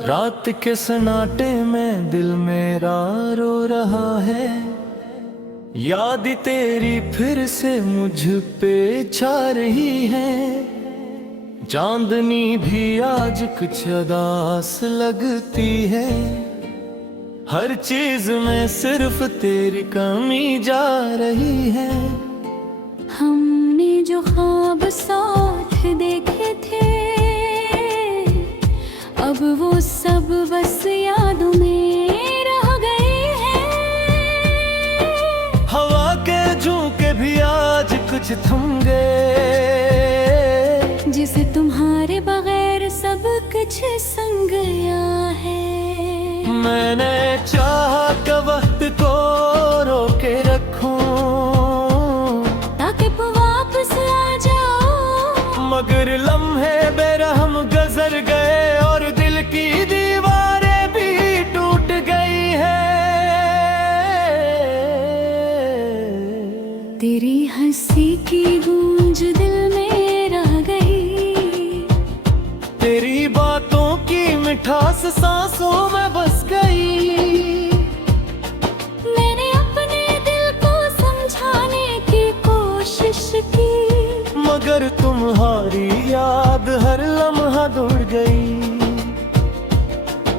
रात के सन्नाटे में दिल मेरा रो रहा है, याद तेरी फिर से मुझ पे छा रही है। चांदनी भी आज कुछ अदास लगती है, हर चीज में सिर्फ तेरी कमी जा रही है। हमने जो ख्वाब साथ देखे थे, अब वो सब बस यादों में रह गए हैं। हवा के झोंके भी आज कुछ थम गए, जिसे तुम्हारे बगैर सब कुछ संग गया है। मैंने चाहा कि वक्त को रोके रखूं, ताकि वापस आ जाओ, मगर लम्हे बेरहम गुजर गए और दिल की दीवारें भी टूट गई है। तेरी हंसी की गूंज दिल में रह गई, तेरी बातों की मिठास सांसों में बस गई। मैंने अपने दिल को समझाने की कोशिश की, मगर तुम्हारी याद हर लम्हा दूर गई।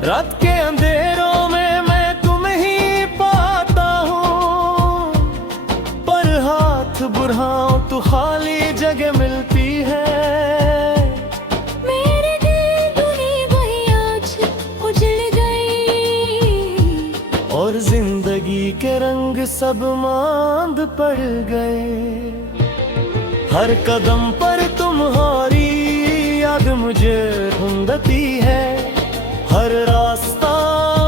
रात के अंधेरों में मैं तुम्हें ही पाता हूँ, पर हाथ बुढ़ाऊं तो खाली जगह मिलती है। मेरे दिल धुनी वही आज उजड़ गई, और जिंदगी के रंग सब मांद पड़ गए। हर कदम पर तुम्हारी याद मुझे ढूंढती है, हर रास्ता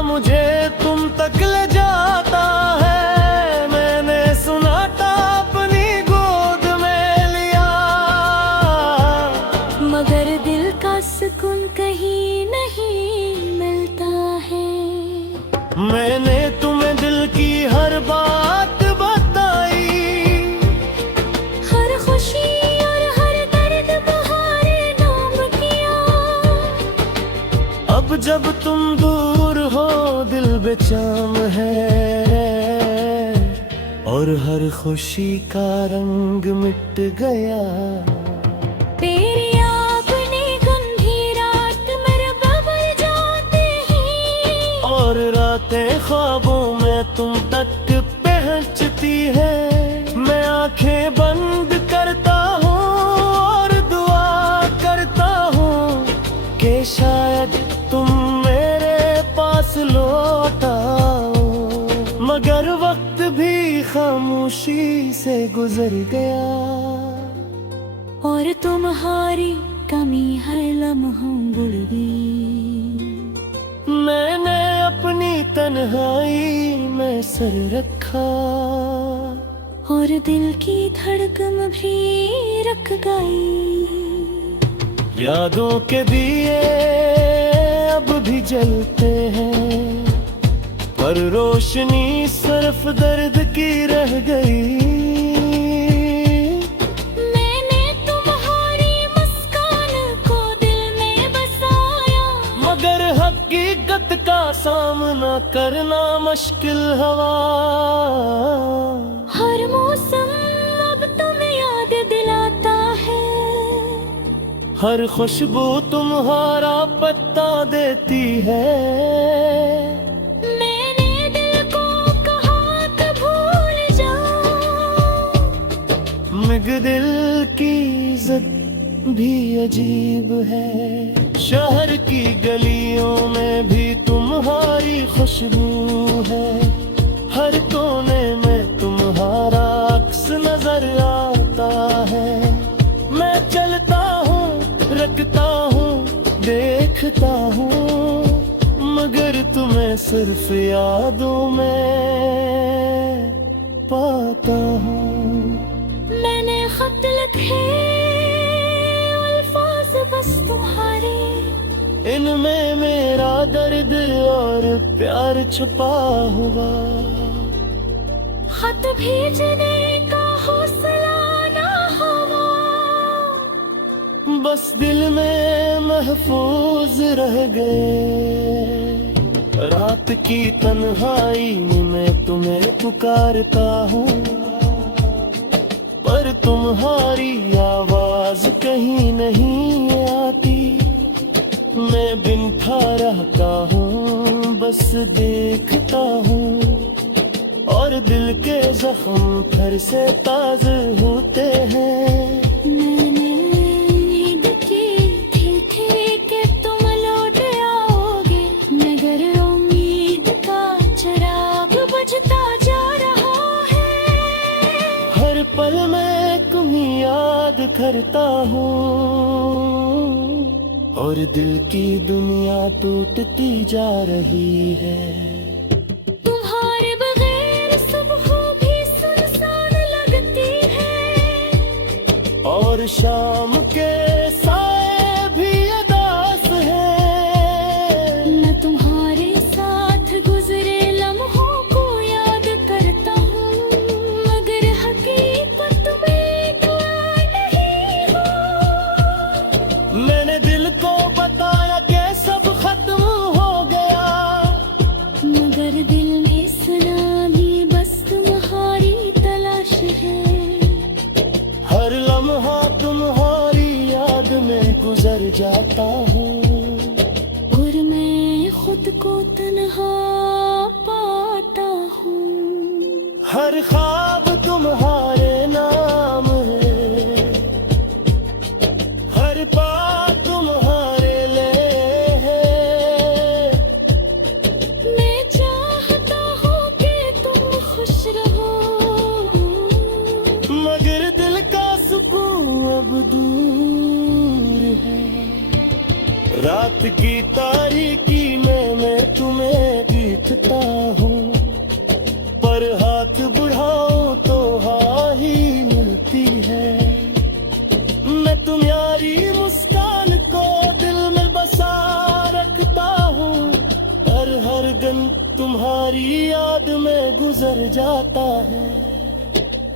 मुझे तुम तक ले जाता है। मैंने सुनाटा अपनी गोद में लिया, मगर दिल का सुकून कहीं नहीं मिलता है। मैंने तुम्हें दिल की हर बात बताई, हर खुशी और हर दर्द तुम्हारे नाम किया। अब जब तुम दूर हो दिल बेचैन है, और हर खुशी का रंग मिट गया। तेरी अपनी गंधी रात मेरे बबल जाते ही, और रातें ख्वाबों में तुम तक पहुंचती है। मैं आंखें बंद करता हूँ और दुआ करता हूँ कि शायद तुम मेरे पास लौट आओ, मगर वक्त भी खामोशी से गुजर गया। और तुम्हारी कमी हर लम्हों बुढ़ गई। मैंने अपनी तन्हाई में सर रखा, और दिल की धड़कन भी रख गई। यादों के दिए अब भी जलते हैं, पर रोशनी सिर्फ दर्द की रह गई। मैंने तुम्हारी मुस्कान को दिल में बसाया, मगर हकीकत का सामना करना मुश्किल हवा। हर मौसम अब तुम्हें याद दिलाता है, हर खुशबू तुम्हारा पत्ता देती है। मैंने दिल को कहा कि भूल जाओ, मगर दिल की इज्जत भी अजीब है। शहर की गलियों में भी तुम्हारी खुशबू है, हर कोने में तुम्हारा अक्स नजर आता है। मैं चलता हूँ, रखता हूँ, देखता हूँ, मगर तुम्हें सिर्फ यादों में पाता हूँ। मैंने खत लिखे अल्फाज बस तुम्हारे, इनमें मेरा दर्द और प्यार छुपा हुआ। खत भेजने का हौसला ना हुआ, बस दिल में महफूज रह गए। रात की तन्हाई में मैं तुम्हें पुकारता हूँ, पर तुम्हारी आवाज कहीं नहीं आती। मैं बिन रहता हूँ, बस देखता हूँ, और दिल के जख्म फिर से ताज़े होते हैं। मैंने उम्मीद की थी कि तुम लौट आओगे, मगर उम्मीद का चिराग बुझता जा रहा है। हर पल मैं तुम्हें याद करता हूँ, और दिल की दुनिया टूटती जा रही है। तुम्हारे बगैर सुबह भी सुनसान लगती है, और शाम के साए भी उदास है। मैं तुम्हारे साथ गुजरे लम्हों को याद करता हूँ, मगर हकीकत में तुम नहीं हो। मैंने दिल को बताया कि सब खत्म हो गया, मगर दिल ने सुना भी बस तुम्हारी तलाश है। हर लम्हा तुम्हारी याद में गुजर जाता हूँ, और मैं खुद को तन्हा पाता हूँ। हर ख्वाब तुम्हारे नाम है, हर बात तुम्हारे लिए है। मैं चाहता हूँ कि तुम खुश रहो, मगर दिल का सुकून अब दूर है। रात की तारीकी में मैं तुम्हें देखता हूँ, पर हाथ बढ़ाऊं तो हाँ ही मिलती है। मैं तुम्हारी मुस्कान को दिल में बसा रखता हूँ, हर गम तुम्हारी याद में गुजर जाता है।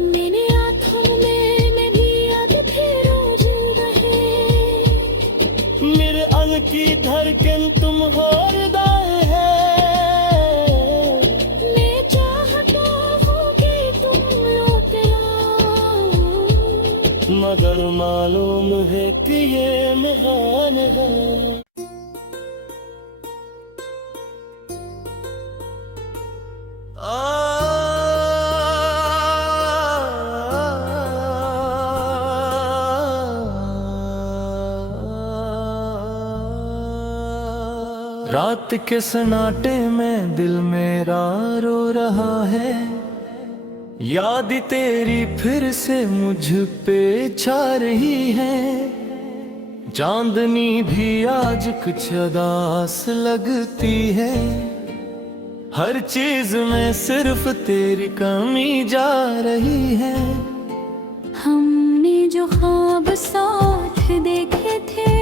मैंने आँखों में भी याद फिर रोज रहे। मेरे अंग की धड़कन तुम्हारे दाएं है। मैं चाहता हूँ कि तुम रोक लो, मगर मालूम है कि ये महान है। रात के सन्नाटे में दिल मेरा रो रहा है। याद तेरी फिर से मुझ पे छा रही है। चांदनी भी आज कुछ उदास लगती है। हर चीज में सिर्फ तेरी कमी जा रही है। हमने जो ख्वाब साथ देखे थे,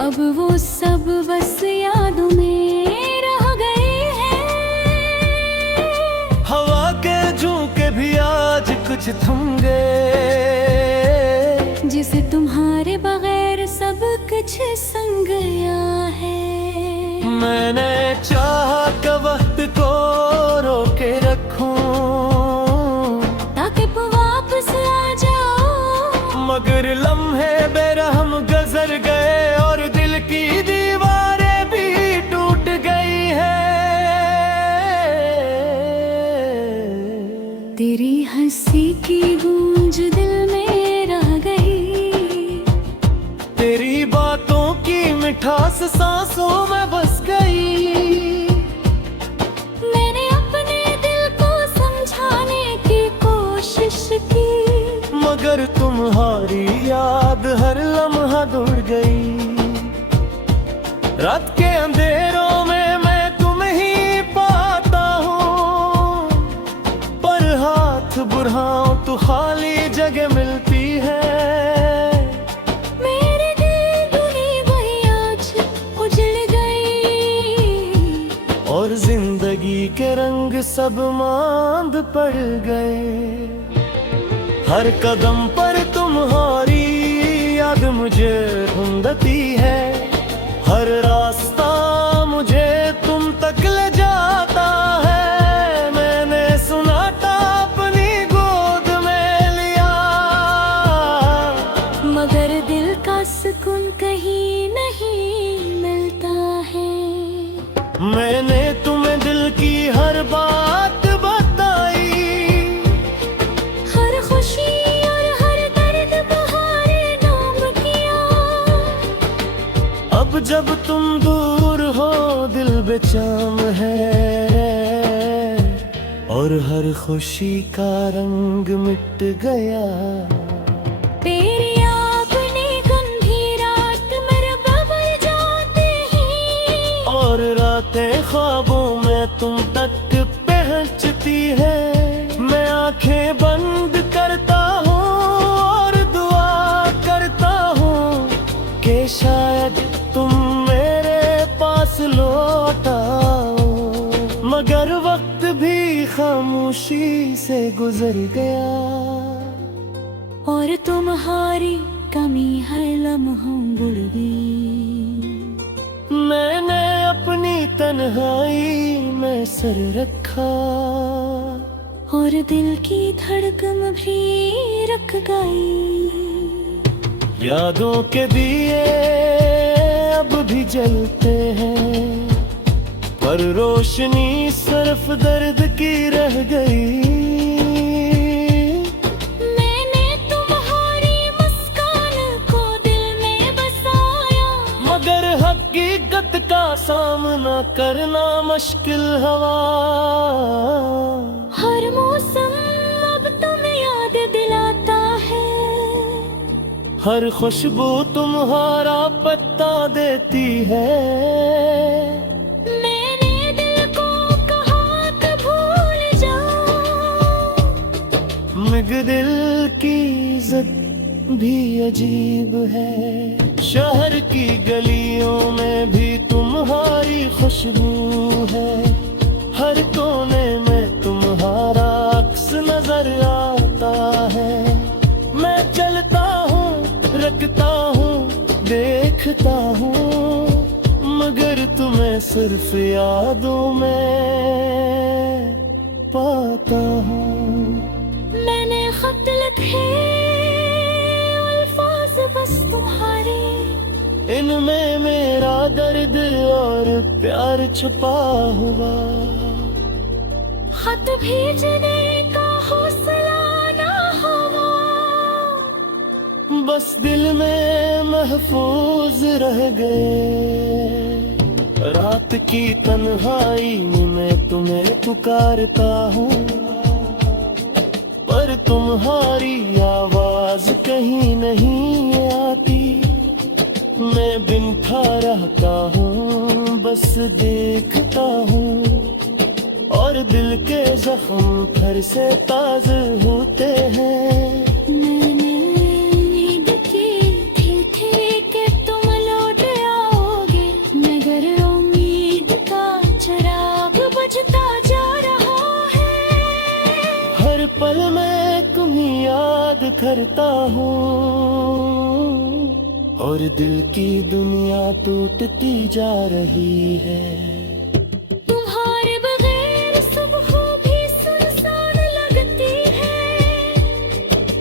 अब वो सब बस यादों में रह गए हैं। हवा के झोंके भी आज कुछ थम गए। जिसे तुम्हारे बगैर सब कुछ संग गया है। मैंने चाहा कि वक्त को रोके रखूं, ताकि वापस आ जाओ, मगर लम्हे बेरहम गुजर गए और दिल की दीवारें भी टूट गई हैं। तेरी हंसी की गूंज दिल में रह गई। तेरी बातों की मिठास सांसों में बस गई। मैंने अपने दिल को समझाने की कोशिश की, मगर तुम्हारी याद हर लम्हा दूर गई। रात के अंधेरों में मैं तुम्हें ही पाता हूँ, पर हाथ बढ़ाऊं तो खाली जगह मिलती है। मेरे दिल दुनी वही आज उजड़ गई, और जिंदगी के रंग सब मांद पड़ गए। हर कदम पर तुम्हारी मुझे ढूंढती है, हर रास्ता मुझे तुम तक ले जाता है। मैंने सन्नाटा अपनी गोद में लिया, मगर दिल का सुकून कहीं नहीं मिलता है। मैंने तुम्हें दिल की हर बात बताई, हर खुशी और हर दर्द तुम्हारे नाम किया। अब जब तुम दूर हो दिल बेचैन है, और हर खुशी का रंग मिट गया। तेरी अपनी गंदी रात मेरे बबल जाते ही, और रातें ख्वाबों में तुम तक पहुंचती है। मैं आंखें बंद करता हूँ और दुआ करता हूँ कि शायद तुम मेरे पास लौट आओ। मगर वक्त भी खामोशी से गुजर गया, और तुम्हारी कमी हर लम्हा बुढ़ गई। मैंने अपनी तन्हाई में सर रखा, और दिल की धड़कन भी रख गई। यादों के दिए अब भी जलते हैं, पर रोशनी सिर्फ दर्द की रह गई। मैंने तुम्हारी मुस्कान को दिल में बसाया, मगर हकीकत का सामना करना मुश्किल हवा। हर मौसम अब तुम्हें याद दिलाता है, हर खुशबू तुम्हारा पत्ता देती है। मैंने दिल को कहा कि भूल जाओ, मगर दिल की इज्जत भी अजीब है। शहर की गलियों में भी तुम्हारी खुशबू है, हर कोने में तुम्हारा अक्स नजर आता है। मैं चलता हूँ, रखता हूँ, देखता हूँ, मगर तुम्हें सिर्फ यादों में पाता हूँ। मैंने खत लिखे अल्फाज बस तुम्हारे, इनमें मेरा दर्द और प्यार छुपा हुआ। खत भेजने का हौसला ना हुआ, बस दिल में महफूज रह गए। रात की तन्हाई में तुम्हें पुकारता हूँ, पर तुम्हारी आवाज कहीं नहीं आती। मैं बिन था रहता हूँ, बस देखता हूँ, और दिल के जख्म फिर से ताज़े होते हैं। मैंने उम्मीद की थी कि तुम लौट आओगे, मगर उम्मीद का चिराग बुझता जा रहा है। हर पल मैं तुम्हें याद करता हूँ, और दिल की दुनिया टूटती जा रही है। तुम्हारे बगैर सुबह भी सुनसान लगती है,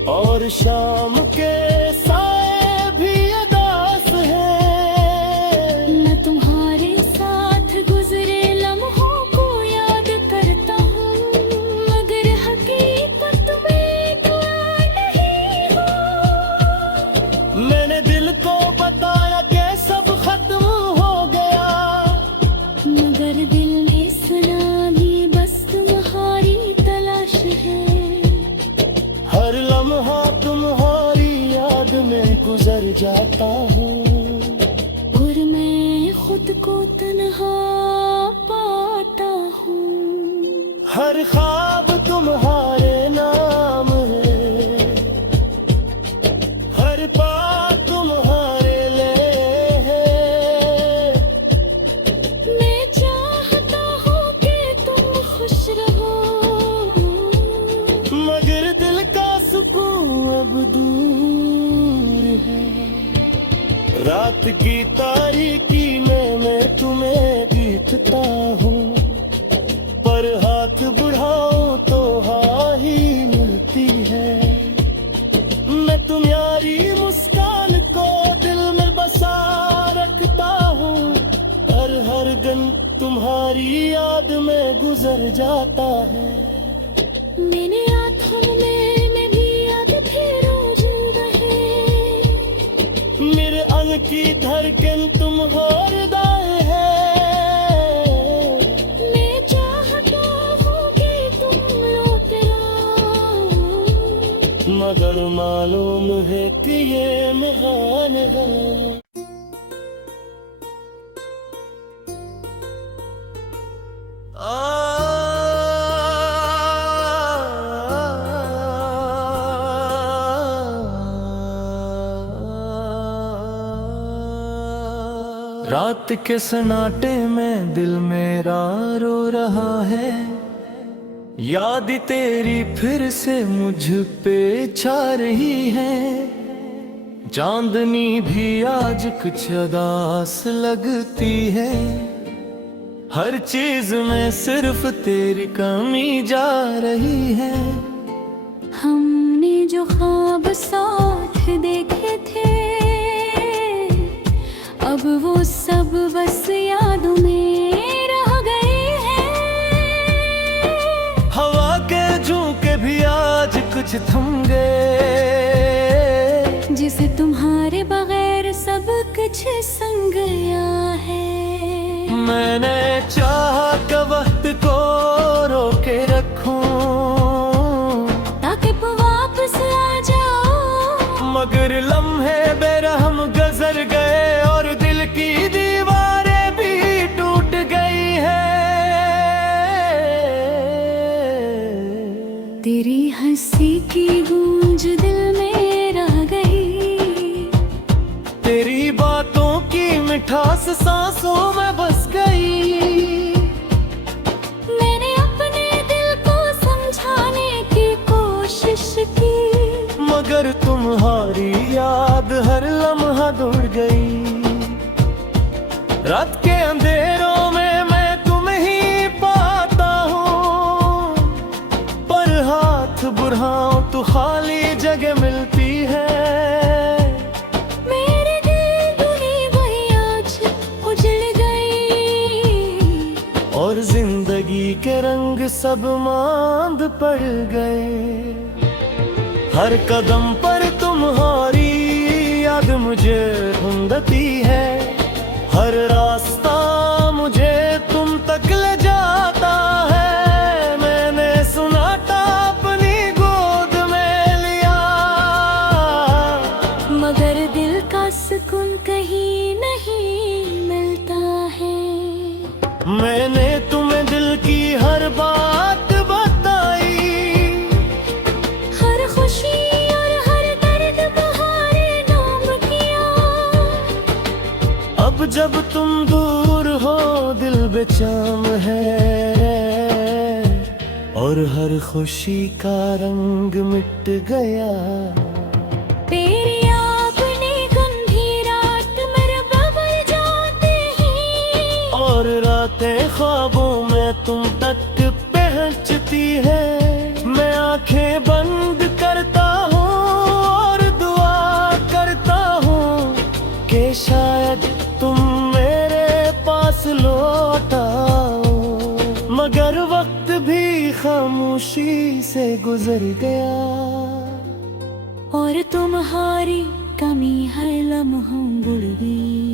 और शाम के साए भी उदास है। मैं तुम्हारे साथ गुजरे लम्हों को याद करता हूँ, मगर हकीकत में दुआ नहीं हो। मैंने दिल को बताया कि सब खत्म हो गया, मगर दिल ने सुना दी बस तुम्हारी तलाश है। हर लम्हा तुम्हारी याद में गुजर जाता हूँ, और मैं खुद को तन्हा पाता हूँ। हर ख्वाब तुम्हारे नाम है, हर बात तुम्हारे लिए है। मैं चाहता हूँ कि तुम खुश रहो, मगर दिल का सुकून अब दूर है। रात की तारीकी में मैं तुम्हें देखता हूँ, पर हाथ बढ़ाऊं तो हाँ ही मिलती है। मैं तुम्हारी मुस्कान को दिल में बसा रखता हूँ, हर गम तुम्हारी याद में गुजर जाता है। मैंने आँखों में भी याद फिर रोज रहे, मेरे अंग की धड़कन तुम और दाएं है। मैं चाहता हूँ कि तुम लौट आओ, मगर मालूम है कि ये महान है। रात के सन्नाटे में दिल मेरा रो रहा है, याद तेरी फिर से मुझ पे छा रही है। चांदनी भी आज कुछ उदास लगती है, हर चीज में सिर्फ तेरी कमी जा रही है। हमने जो ख्वाब साथ देखे थे, अब वो सब बस यादों में रह गए हैं। हवा के झोंके भी आज कुछ थम गए, जिसे तुम्हारे बगैर सब कुछ संग गया है। मैंने चाहा कि वक्त को रोके रखूं, ताकि वो वापस आ जाओ, मगर लम्हे बेरहम गुजर गए और दिल की दीवारें भी टूट गई है। तेरी हंसी की गूंज दिल में रह गई, तेरी बातों की मिठास सांसों में बस गई। मैंने अपने दिल को समझाने की कोशिश की, मगर तुम्हारी याद हर लम्हा दूर गई। रात के अंधेरों में मैं तुम्हें ही पाता हूँ, पर हाथ बढ़ाऊं तो खाली जगह मिलती है। मेरे दिल दुनी वही आज उजड़ गई, और जिंदगी के रंग सब मांद पड़ गए। हर कदम पर तुम्हारी याद मुझे ढूंढती है, हर रास्ता मुझे तुम तक ले जाता है। मैंने सुनाटा अपनी गोद में लिया, मगर दिल का सुकून कहीं नहीं मिलता है। मैंने तुम्हें दिल की हर बात बताई, हर खुशी और हर दर्द तुम्हारे नाम किया। अब जब तुम दूर हो दिल बेचैन है, और हर खुशी का रंग मिट गया। तेरी अपनी गंदी रात मेरे बबल जाते ही, और रातें ख्वाबों में तुम तक पहुंचती है। मैं आंखें बंद करता हूँ और दुआ करता हूँ कि शायद तुम मेरे पास लौट आओ, मगर वक्त भी खामोशी से गुजर गया। और तुम्हारी कमी हर लम्हों बुढ़ गई।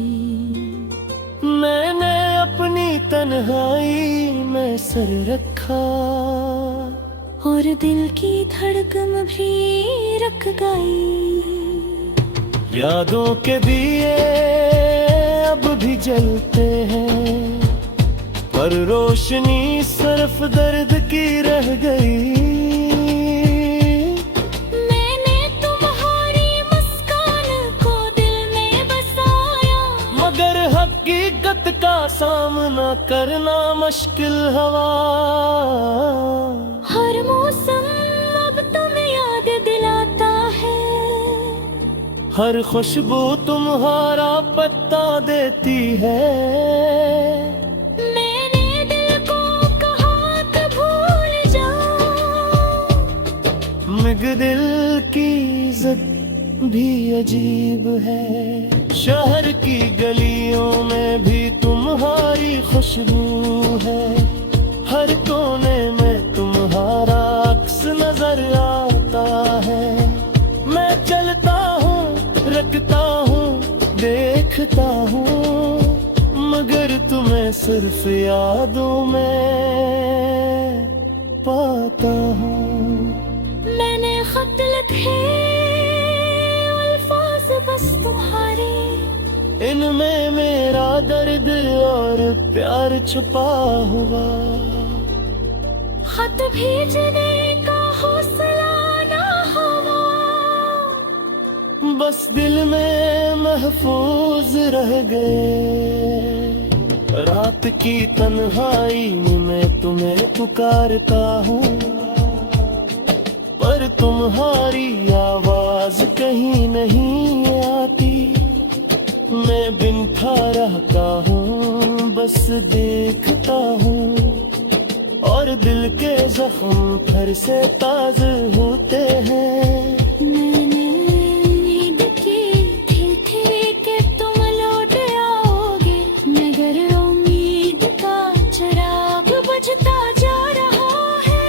मैंने अपनी तन्हाई में सर रखा, और दिल की धड़कन भी रख गई। यादों के दिए अब भी जलते हैं, पर रोशनी सिर्फ दर्द की रह गई। मैंने तुम्हारी मुस्कान को दिल में बसाया, मगर हकीकत का सामना करना मुश्किल हवा। हर मौसम अब तुम्हें याद दिलाता है, हर खुशबू तुम्हारा पत्ता देती है। मैंने दिल को कहा कि भूल जाओ, मगर दिल की इज्जत भी अजीब है। शहर की गलियों में भी तुम्हारी खुशबू है। हर कोने में तुम्हारा अक्स नजर आता है। मैं चलता हूँ, रखता हूँ, देखता हूँ, मगर तुम्हें सिर्फ यादों में पाता हूँ। मैंने खत लिखे अल्फाज बस तुम्हारे, इनमें मेरा दर्द और प्यार छुपा हुआ। खत भेजने का हौसला ना हुआ, बस दिल में महफूज रह गए। रात की तन्हाई में तुम्हें पुकारता हूँ, पर तुम्हारी आवाज कहीं नहीं आती। मैं बिन खा रहता हूँ, बस देखता हूँ, और दिल के जख्म फिर से ताज़े होते हैं। मैंने उम्मीद की थी कि तुम लौट आओगे, मगर उम्मीद का चिराग बुझता जा रहा है।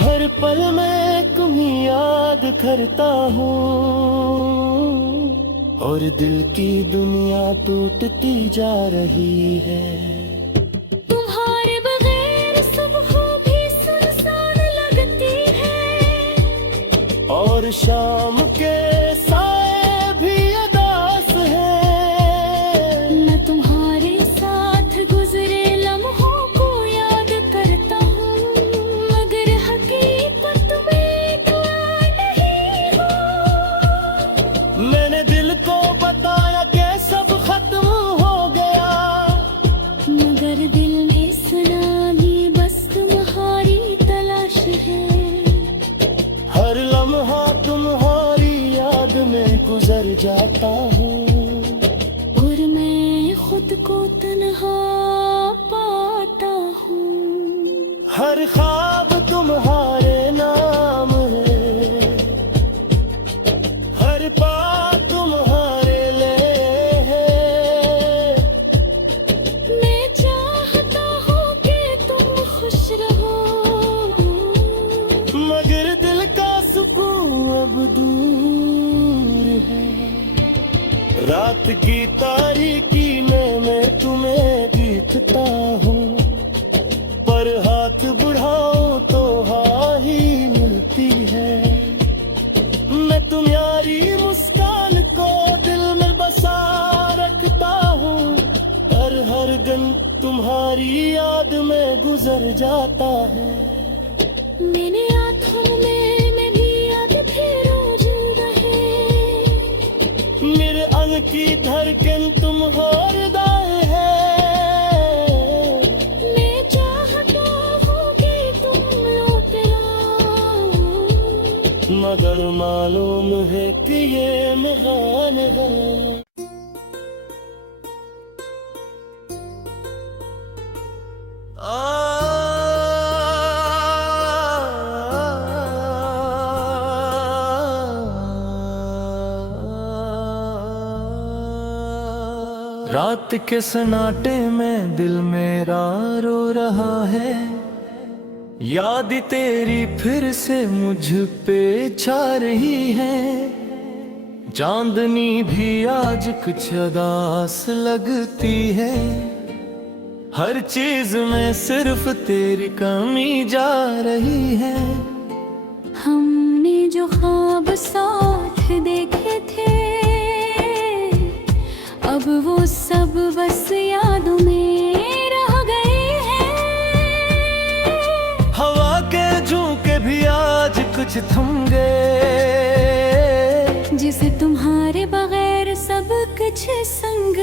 हर पल मैं तुम्हें याद करता हूँ, और दिल की दुनिया टूटती जा रही है। तुम्हारे बगैर सुबह भी सुनसान लगती है, और शाम के साए भी उदास है। मैं तुम्हारे साथ गुजरे लम्हों को याद करता हूँ, मगर हकीकत में तुम नहीं हो। मैंने दिल को बताया कि सब खत्म हो गया, मगर दिल ने सुना दी बस तुम्हारी तलाश है। हर लम्हा तुम्हारी याद में गुजर जाता हूँ, और मैं खुद को तन्हा पाता हूँ। हर ख्वाब तुम्हारे नाम है, हर बात तुम्हारे लिए है। मैं चाहता हूँ कि तुम खुश रहो, मगर दिल का सुकून अब दूर है। रात की तारीकी में मैं तुम्हें देखता हूँ, पर हाथ बढ़ाऊं तो हाँ ही मिलती है। मैं तुम्हारी मुस्कान को दिल में बसा रखता हूँ, हर दिन तुम्हारी याद में गुजर जाता है। मेरे आँखों में मैं भी याद फिर मौजूद है। मेरे अंग की धड़कन तुम हृदय है। मैं चाहता हूँ कि तुम लौट आओ, मगर मालूम है कि ये महान है। रात के सन्नाटे में दिल मेरा रो रहा है। याद तेरी फिर से मुझ पे छा रही है। चांदनी भी आज कुछ उदास लगती है। हर चीज में सिर्फ तेरी कमी जा रही है। हमने जो ख्वाब साथ देखे थे, अब वो सब बस यादों में रह गए हैं। हवा के झोंके भी आज कुछ थम गए, जिसे तुम्हारे बगैर सब कुछ संग